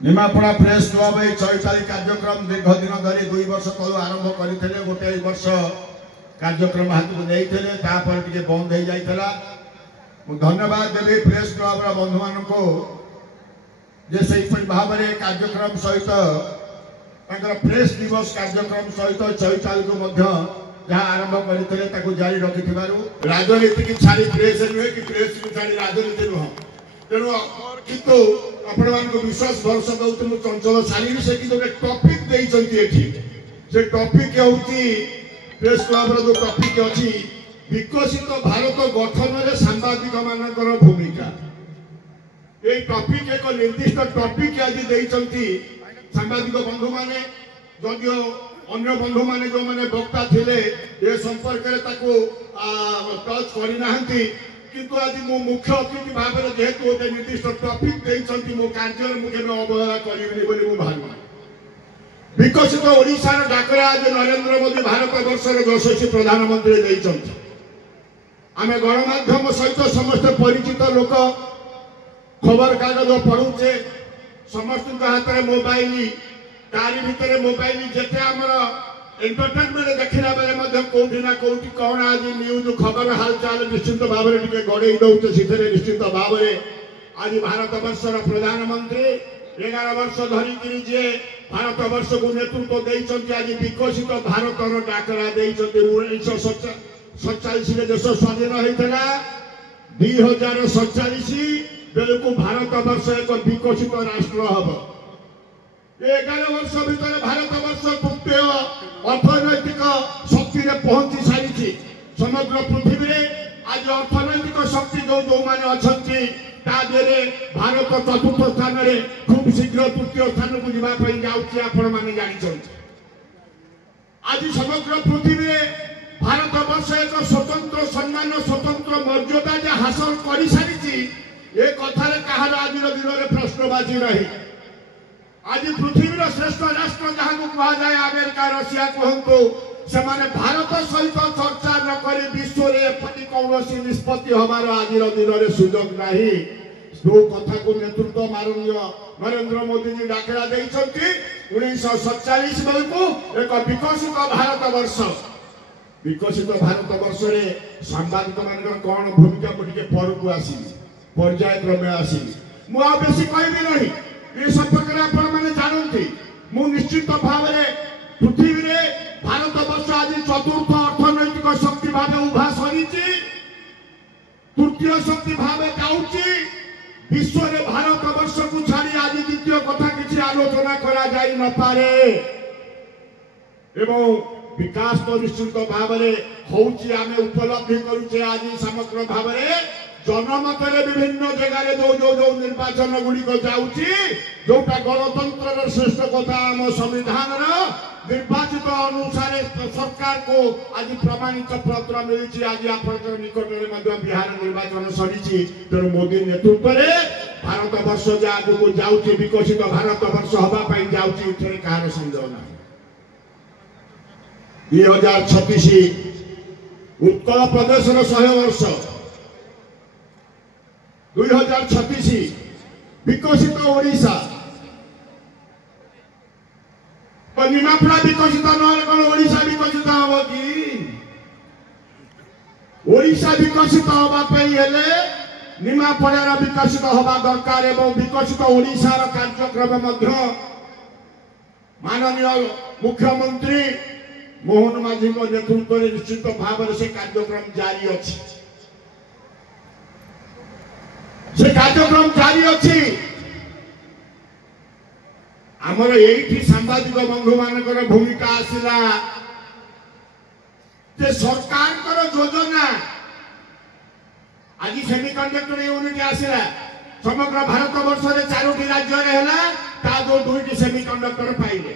Nimapada press club ये चौचाली कार्यक्रम दीर्घ दिन धरी 2 वर्ष तलु आरंभ करते गोटे वर्ष कार्यक्रम हाथ को नहीं बंद हो जाता। धन्यवाद देवी प्रेस क्लब बंधु मान को जे से भाव में कार्यक्रम सहित प्रेस दिवस कार्यक्रम सहित चौचाली को जहाँ आरंभ करते जारी रखि राजनीति की छाड़ी प्रेस नुहे कि प्रेस को छाड़ी राजनीति नुह तेणु किंतु आपण मान विश्वास भरोसा दउत चंचल साली से कि गोटे टॉपिक देइचंती से टॉपिक होउची प्रेस क्लब रो जो टॉपिक अछि विकसित भारत गठन में सांबादिक मानकर भूमिका। ये टॉपिक एक निर्दिष्ट टॉपिक आज देइचंती सांबादिक बंधु माने जदियो अन्य बंधु माने जो माने वक्ता थिले ए संपर्क रे ताको टच करि नाहंती किंतु आज मो मुख्य अतिथि भाव में जेहेतु गोटे निर्दिष्ट टॉपिक देइचंती मो कार्य मुझे अवहेला करिबनी बोली मो भावना। विकसित ओडिशार डाकरा आज नरेंद्र मोदी भारत वर्षर यशस्वी प्रधानमंत्री देइचंती। आमे गणमाध्यम सहित समस्त परिचित लोक खबर कागज पढ़ुचे समस्त हाथ में मोबाइल तारी भितर मोबाइल जेते आमर एंटरटेनमेंट देखला बेले कौटी ना कौटी कौन आज न्यूज खबर हालचाल निश्चित भाव में गड़े दौचे से निश्चित भाव में आज भारत वर्षर प्रधानमंत्री 11 वर्ष धरिकी जे भारत वर्ष को नेतृत्व देइचंती आज विकसित भारतर डाकरा देइचंती। 1947 देश स्वाधीन होता 2047 बेलू भारत वर्ष एक विकसित राष्ट्र हम। 11 वर्ष भितर भारत वर्ष तृतीय अर्थनैतिक शक्ति रे पहुंची सारी समग्र पृथ्वी रे आज अर्थनैतिक शक्ति जो जो माने अछंती तादेरे भारत चतुर्थ स्थान रे खूब शीघ्र तृतीय स्थान को जीवा पई जाउची आपण माने जानि छथि। आज समग्र पृथ्वी रे भारत वर्ष एक स्वतंत्र सम्मान स्वतंत्र मर्यादा जे हासिल करि सारी ए कथा रे कहार आज दिन रे प्रश्नबाजी रही। आज पृथ्वीर श्रेष्ठ राष्ट्र जहाँ को कहा जाए अमेरिका रशिया कहतु से भारत सहित चर्चा न कर विश्व में कौन निष्पत्ति हमार आज दिन में सुजोग नहीं। जो कथा को नेतृत्व माननीय नरेंद्र मोदी जी डाकरा देइचंती 1947 बेलू एक विकसित भारत वर्ष। विकसित भारत वर्ष रे सांबादिक मान कौन भूमिका मुझे पर को आसी पर्याय क्रमे आसी मु बेसी कहबी नहीं ये संपर्क में आपण माने जानती मु निश्चित भाव में पृथ्वी रे भारत वर्ष आज चतुर्थ अर्थनैतिक शक्ति भाव उभा सरी तृतीय शक्ति भाव जाऊँगी विश्व रे भारत वर्ष को छाड़ी आज द्वितीय कथा किसी आलोचना करा जाई न पारे एवं विकास तो निश्चित भाव में होउची आमे उपलब्धि करूचे आज समग्र भाव में जनमत विभिन्न जगह जो जो जो निर्वाचन गुड़िक जाऊँगी जोटा गणतंत्र श्रेष्ठ कथा आम संविधान निर्वाचित अनुसार सरकार को आज प्रमाणित पत्र मिली। आज आप निकट में बिहार निर्वाचन सरी तेणु मोदी नेतृत्व में भारत वर्ष जगह जाऊँगी विकसित भारत वर्ष हवाई जाऊँगी कहार संदेह ना। 2036 उत्कल प्रदेश 100 वर्ष 2036 विकसित ओडिशा निमापड़ा विकसित न ओडिशा विकसित हम कि ओडिशा विकसित हाँपाई निमापड़ार विकसित हवा दरकार एवं विकसित ओडिशार कार्यक्रम माननीय मुख्यमंत्री मोहन माझी नेतृत्व में निश्चित भाव से कार्यक्रम जारी अच्छी से कार्यक्रम जारी अच्छी। आमर यही सांबादिक बंधु मानकर भूमिका आसला सरकार योजना आज सेमिकंडक्टर यूनिट आसला समग्र भारत वर्ष में 4टी राज्य जो 2टी सेमिकंडक्टर पाइले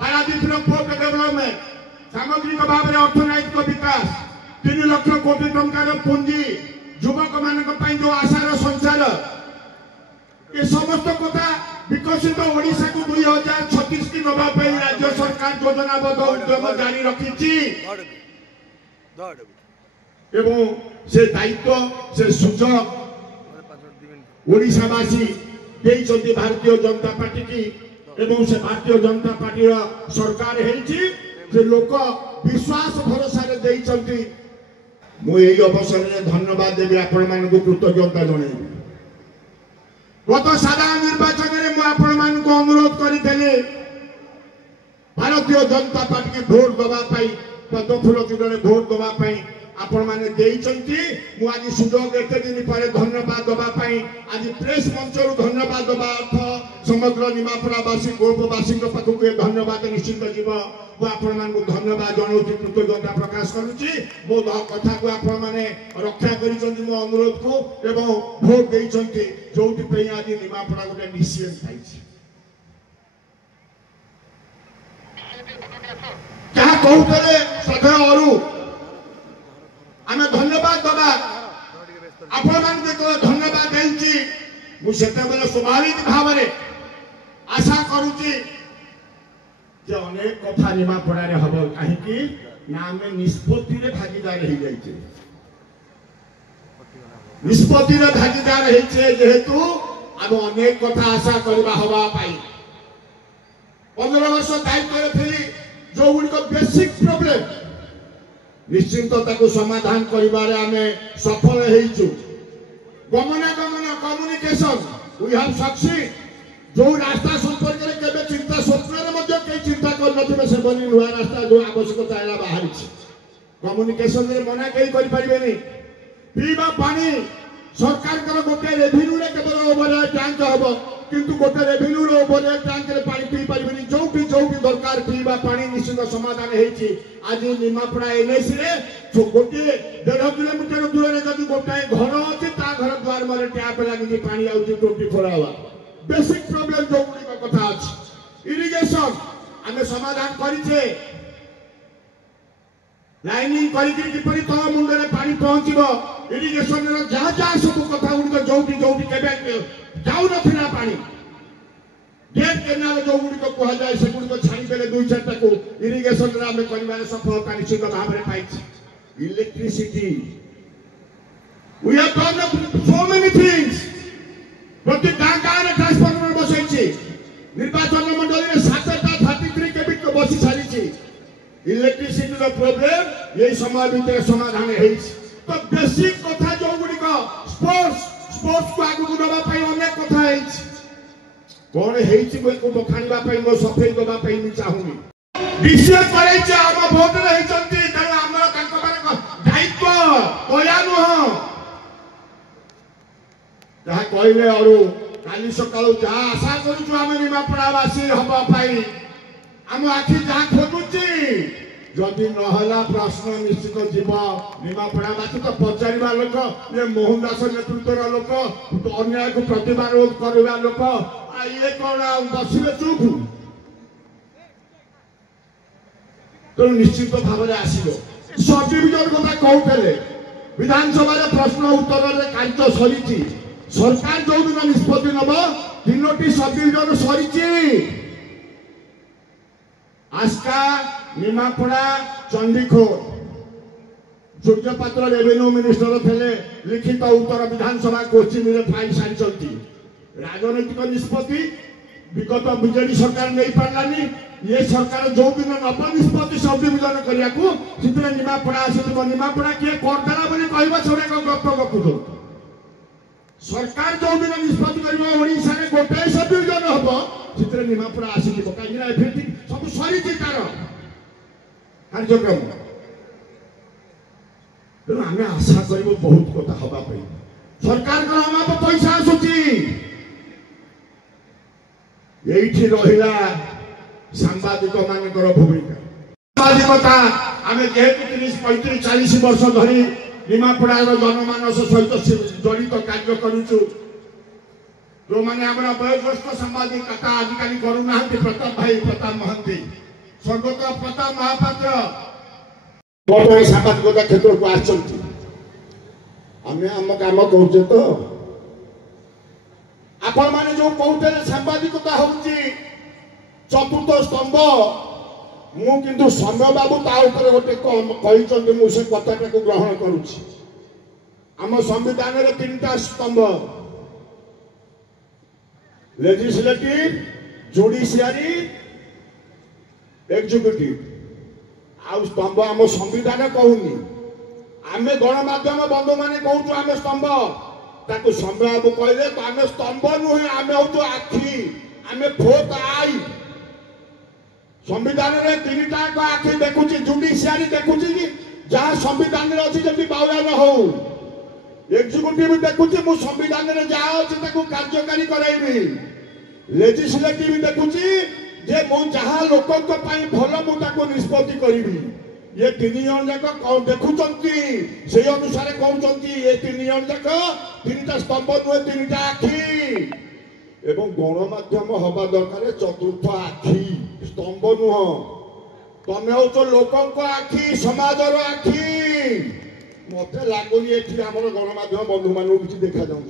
पारादीप पोर्ट डेवलपमेंट सामग्रिक भाव में अर्थनैतिक विकास 3 लाख कोटी टंकार पुंजी युवक मान जो आशार संचार ये समस्त कथा विकसित ओडिशा को 2036 की नवाई राज्य सरकार योजनाबद्ध उद्यम जारी रखी एवं से दायित्व से सुजोग ओडिशावासी ଦେଇଛନ୍ତି ଭାରତୀୟ जनता पार्टी की एवं से भारतीय जनता पार्टी सरकार है लोक विश्वास भरोसा देइछंती मु एई अवसर में धन्यवाद देबी आपण मानकु कृतज्ञता जणेबी गत साधारण निर्वाचन में मु आपण मानकु अनुरोध करितले भारतीय जनता पार्टी की भोट दबा पाई पद्मफूल चूड़े भोट दबा पाई आपण माने देइछंती मु आज सुजोग एते दिन पर धन्यवाद दबा पाई आज प्रेस मंच रु धन्यवाद दबा अर्थ समग्र निमापड़ावासी गोपवासी पाखु धन्यवाद निश्चित जीव मु आपण मानकु धन्यवाद जणाउछि कृतज्ञता प्रकाश करूछि मो कथा को आपण माने रक्षा करिसंती मो अनुरोध को एवं भोट देइछंती जोति पे आज निमापड़ा गोटे डिसीजन थाइछि क्या कहूतले सदा अरु आमे धन्यवाद दबा आपण मानके को धन्यवाद देइछि मु सेते बेले स्वाभाविक भाव रे आशा करूछि जे अनेक कथा निमा पड़ा रे हबो काहे कि ना आमे निष्पत्ति रे भागीदार हे जाइछे निष्पत्ति रे भागीदार हेछे जेहेतु आम अनेक कथा आशा करबा हवा पाई 15 वर्ष दायित्व रे थिली जो गुडी को बेसिक प्रॉब्लम निश्चिंत ताको समाधान करिबारे आमे सफल हेइछु गमनागमन कम्युनिकेशन वी हैव सक्सीड जो रास्ता संपर्क रे केबे चिंता स्वप्न रे मध्ये के चिंता कर नथिबे से बनी नुआ रास्ता जो आवश्यकता हैला बाहर छी कम्युनिकेशन रे मना केई करि परिबे नै पीबा पानी सरकार कर गोटे रेवेन्यू रे केवल ओवर टैंक हबो किंतु गोटे रेवेन्यू रे ओवर टैंक रे पानी पी परिबे जो भी दरकार पीबा पानी निश्चित समाधान हेछि आज निमापड़ा एनएस रे जो गोटे 1.5 किलोमीटर दूर रे जदि गोटे घर अछि ता घर द्वार मारे टैप लागि पानी आउछि 24 आवर बेसिक प्रॉब्लम जो गुडी कथा अछि इरिगेशन आमे समाधान करिछे लाइनिंग करिकि किपरि तळ मुंडरे पानी पहुंचिबो इरिगेशन रे जा सब कथा गुडी जोटी केबे जाउ नथिना पानी गेट केनाल जो गुडी को कहा जाय से गुडी को छानी देले 2-4 को इरिगेशन रे आमे परिवार सफलता निश्चित भाव रे पाइछि electricity we have done so many things प्रति गां रे ट्रांसफार्मर बसैछि निर्वाचन मंडली रे 7टा 33 केबी को बसी सारिछि इलेक्ट्रिसिटी रो प्रॉब्लम यही समय भीतर समाधान हेछि तो बेसिक कथा जो गुडी को स्पोर्ट्स को आगु दबा पई अनेक कथा हेछि कोन हेछि को बखानिबा पई मो सफेई दबा पई मी चाहुनी डिसीजन करे जे हम वोट रे हेचंती तेनु हमर कांक बारे दायित्व कोयानु हो जहा कहले अरु काली सकाळु जा आशा करू छु हम निमापड़ावासी हबा पाई हम आखि जा खोजुची जदि नहला प्रश्न निश्चित जीव निमापड़ावासी तो पचारिबा लोक ये मोहन दास नेतृत्व लोक अन्याय को प्रतिरोध करबा लोक आ ये कोन बसिले चुप तो निश्चित भाव रे आसीबो सब डिविजन कथा कहउतले विधानसभा रे प्रश्न उत्तर रे कार्य सरीची सरकार जो दिन निष्पत्ति नब 3टी सब डिविजन सरीची आस्का निमापड़ा चंडीखोर सूर्यपात्र रेवेन्यू मिनिस्टर थे लिखित उत्तर विधानसभा क्वेश्चन रे फाइल सारी राजनैतिक निष्पत्ति विगत बीजेडी सरकार नहीं पारानी ये सरकार जो दिन नब निष्पत्ति सब डिविजन करने निमापड़ा आसो निमापड़ा किए करदेला बोली कहबा सब गप गपुथ सरकार जो दिन निष्पत्ति करशा गोटे सब डिविजन हम से निमापड़ा आसीज कहीं सब सरी तार कार्यक्रम तेणु आम आशा कर बहुत कथा हाँपाई सरकार अभाव पैसा आसूची ये रहा सांबादिक मानकर भूमिका सांबादिकता आम जेहेतु 30-35-40 वर्ष धरी निमापड़ार जनमानस सहित जड़ित कार्य करुचु जो मैंने आम वयोज्येष्ठ सांबादिकता आजिकल करूना प्रताप भाई प्रताप महांती स्वर्गत प्रताप महापात्र बड़ सांबादिकता क्षेत्र को आम काम करुचे तो आपण माने जो कहते सांबादिकता होची चतुर्थ स्तंभ मु किंतु समय बाबू ता ऊपर गोटे कहिचंती मु से कथाटा को ग्रहण करूची आम संविधान रे 3टा स्तंभ लेजिस्लेटिव जुडिशियरी एग्जीक्यूटिव आउ स्तंभ आम संविधान कहूनी आम गणमाध्यम बंधु मैंने कहूँ आम स्तंभ ताकू समय बाबू कहले तो आम स्तंभ नुहे आम हूँ आखि आम फोर्थ आई संविधान रे तीनटा आखि देखुची जुडिशियरी देखुची कि जहाँ संविधान रे अच्छी जमी बाउला न हो एग्जीक्यूटिव देखुची मु संविधान रे जहाँ अच्छी ताकू कार्यकारी कराइबी लेजिस्लेटिव देखुची जे मु जहाँ लोकक पई भल मु ताकू निष्पत्ति करिबी ये तीन जन जाक देखुचंती से अनुसार कहउचंती ये तीन जन जाक तीनटा स्तंभ नुहे तीनटा आखि एवं गणमाध्यम हवा दरकार चतुर्थ आखि स्तंभ नुह तमे हो लोकक आखि समाजर आखि मत लगुनि ये आम गणमाध्यम बंधु मान किसी देखा जाऊँ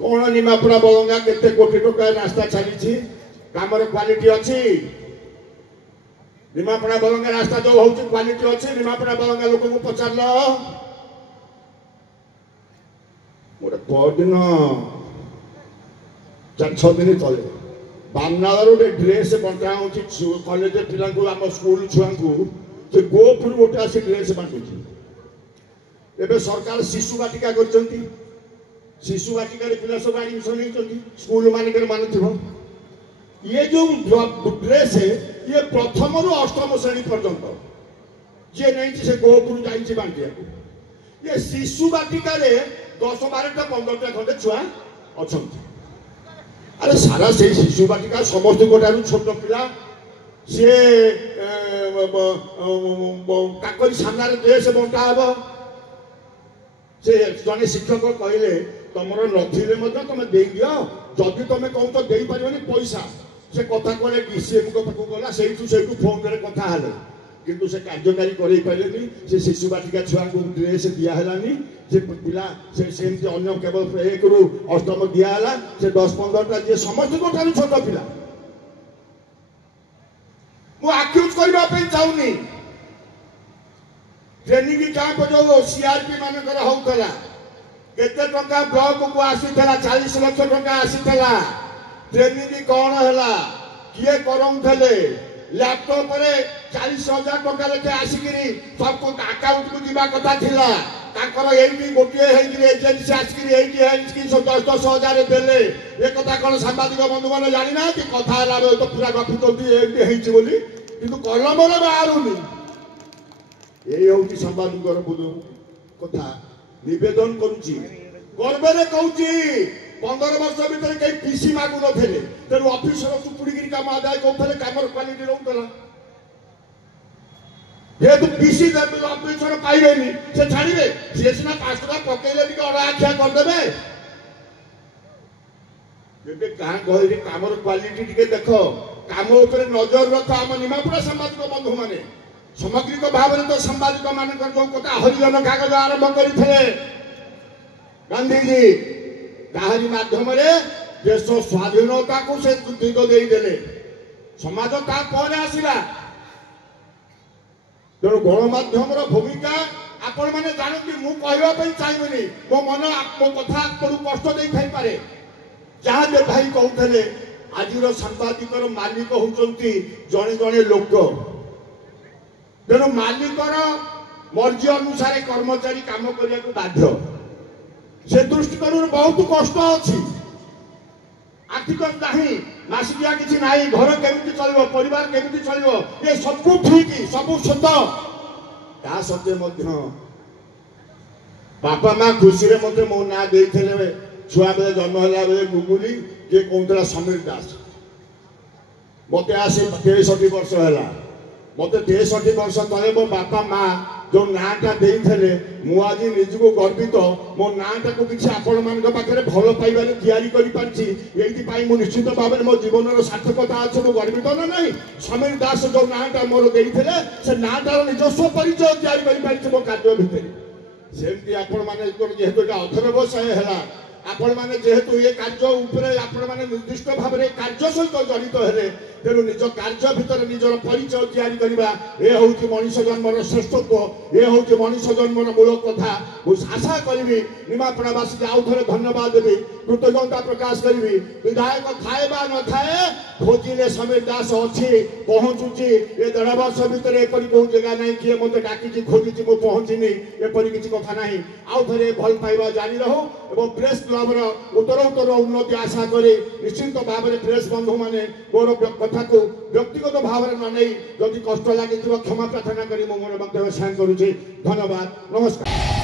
कौन निमापड़ा बलंगा केते कोटी टका रास्ता चली कामर क्वालिटी अच्छी निमापड़ा बलंगा रास्ता जो हूँ क्वालिटी अच्छी निमापड़ा बलंगा लोक को पचार गोटे परदिन 4-6 दिन तले बामनाल गोटे ड्रेस बंटा हो कलेज पिला आम स्कूल छुआ से गोपुर गोटे आसी ड्रेस बांटुची एवं सरकार शिशु बाटिका कर शिशु बाटिका पिला सब एडमिशन होती स्कूल मानिक मानुव ये जो ड्रेस है ये प्रथम रु अष्टम श्रेणी पर्यंत जी नहीं से गोपुर जाइए बांटिया ये शिशु बाटिका 10-12टा 15टा खंडे छुआ अच्छा अरे सारा से शिशु बाटिका समस्त गोटारू छोट पिला सी काकरी सामने ड्रेस बंटा हे से जने शिक्षक कहले तुमर नथिले तुम दे दियो जदि तुम कहूँ तो दे पार पैसा से कथा कले डीसीएम पाखक गला से फोन रे कथा हेले किंतु से कार्यकारी कर पारे से शिशु बाटिका छुआ को ड्रेस दिहलानी से पिला से अन्य केवल 1 रु 8म दिहला से 10-15टा जी समस्त ठार छोट पिला मु आक्यूज करने चाहूनी ट्रेनिंग कैंप जो सीआरपी मानकर होता केते टंका ब्लॉक को आसीला 40 लाख टंका आसीला ट्रेनिंग कौन है किए करौले लैपटॉप रे 40,000 टंका लेके आसिकी सब अकाउंट को जीवा कथा थिला ताकर एही गोटे एजेंसी आसिकी 10,000 देले ए कथा कौन सांबादिक बंधु मैंने जानी ना कि कथा तो पूरा गपित बोली किंतु कलम रे बाहरुनी यही हूँ सांबादिक कथा निवेदन करुच्ची गर्वे कहूँ 15 वर्ष भर कहीं पीसी मागु नथिले तेणु ऑफिसर चुपुड़ी काम आदाय करते काम क्वालिटी रोला जेहेतु पीसी ऑफिसर पाइबे से छाड़े सी सीना 5 टका पकड़े अड़ाख्या करदे क्या कहली काम क्वालिटी टी देख काम नजर रख आम निमापड़ा सांबादिक बंधु मैंने सामग्रिक भाव में तो सांबादिक मान जो कथा हरिजन कागज आरंभ करते गांधीजी ताहारी माध्यम देश स्वाधीनता को से दिग देदेले समाज तापर आसला तेणु गणमाध्यम भूमिका आपण मैंने जानती मु कहवाई चाहिए मो मन मो कथा आपको कष्ट दे थाईपे जहाँ जे भाई कहते आज सांबादिक मालिक होती जड़े जड़े लोक तेणु मालिकर मर्जी अनुसार कर्मचारी काम करने को बाध्य से दृष्टिकोण बहुत कष्ट अच्छी आर्थिक नहीं मासिकिया किसी ना घर केमी चलो परिवार केमी चलो ये सब ठीक सब सत ता सत्वे बापा माँ खुशी मत मो ना दे छुआ बेले जन्म है बेले गुगुली किए कहला समीर दास मत आसी 63 वर्ष है मत 63 वर्ष तले मो बापा माँ जो नाटा देते मुझे निजको गर्वित मो नाटा को किसी आपण मान पाखे भल पाइबार या निश्चित भाव में मो जीवन सार्थकता अच्छे मो गर्वित ना नहीं समीर दास जो नाटा मोर देते से नाटार निजस्व परिचय या मो कार्य भितर सेमती आपण मैंने जेहेतु अर्थव्यवसाय है आपण मैंने जेहेतु ये कार्य उपरे आपण मैंने निर्दिष्ट भाव में कार्य सहित जड़ित हेले तेणु निज कार्य भितर निजर परिचय तैयारी करवा ए हूँ मनीष जन्मर श्रेष्ठत्व ए हूँ मनीष जन्मर मूल कथा आशा करी निमापड़ावासी आउ थे धन्यवाद देवी कृतज्ञता प्रकाश करी विधायक थाए बा न थाए खोजिले समीर दास अच्छी पहुँचुची ए 1.5 वर्ष भितर एपरी कौ जगह ना किए मत डाकी खोजी मुझे पहुँचनी एपरी किसी कथा ना आउ थे भल पाइबा जारी रहू और प्रेस क्लबर उत्तरोत्तर उन्नति आशा करे निश्चिंत भाव में प्रेस बंधु मैंने मोर कथा को व्यक्तिगत भाव में न नहीं जदि कष्ट लगी क्षमा प्रार्थना करी मोर वक्तव्य साइन करुचे धन्यवाद नमस्कार।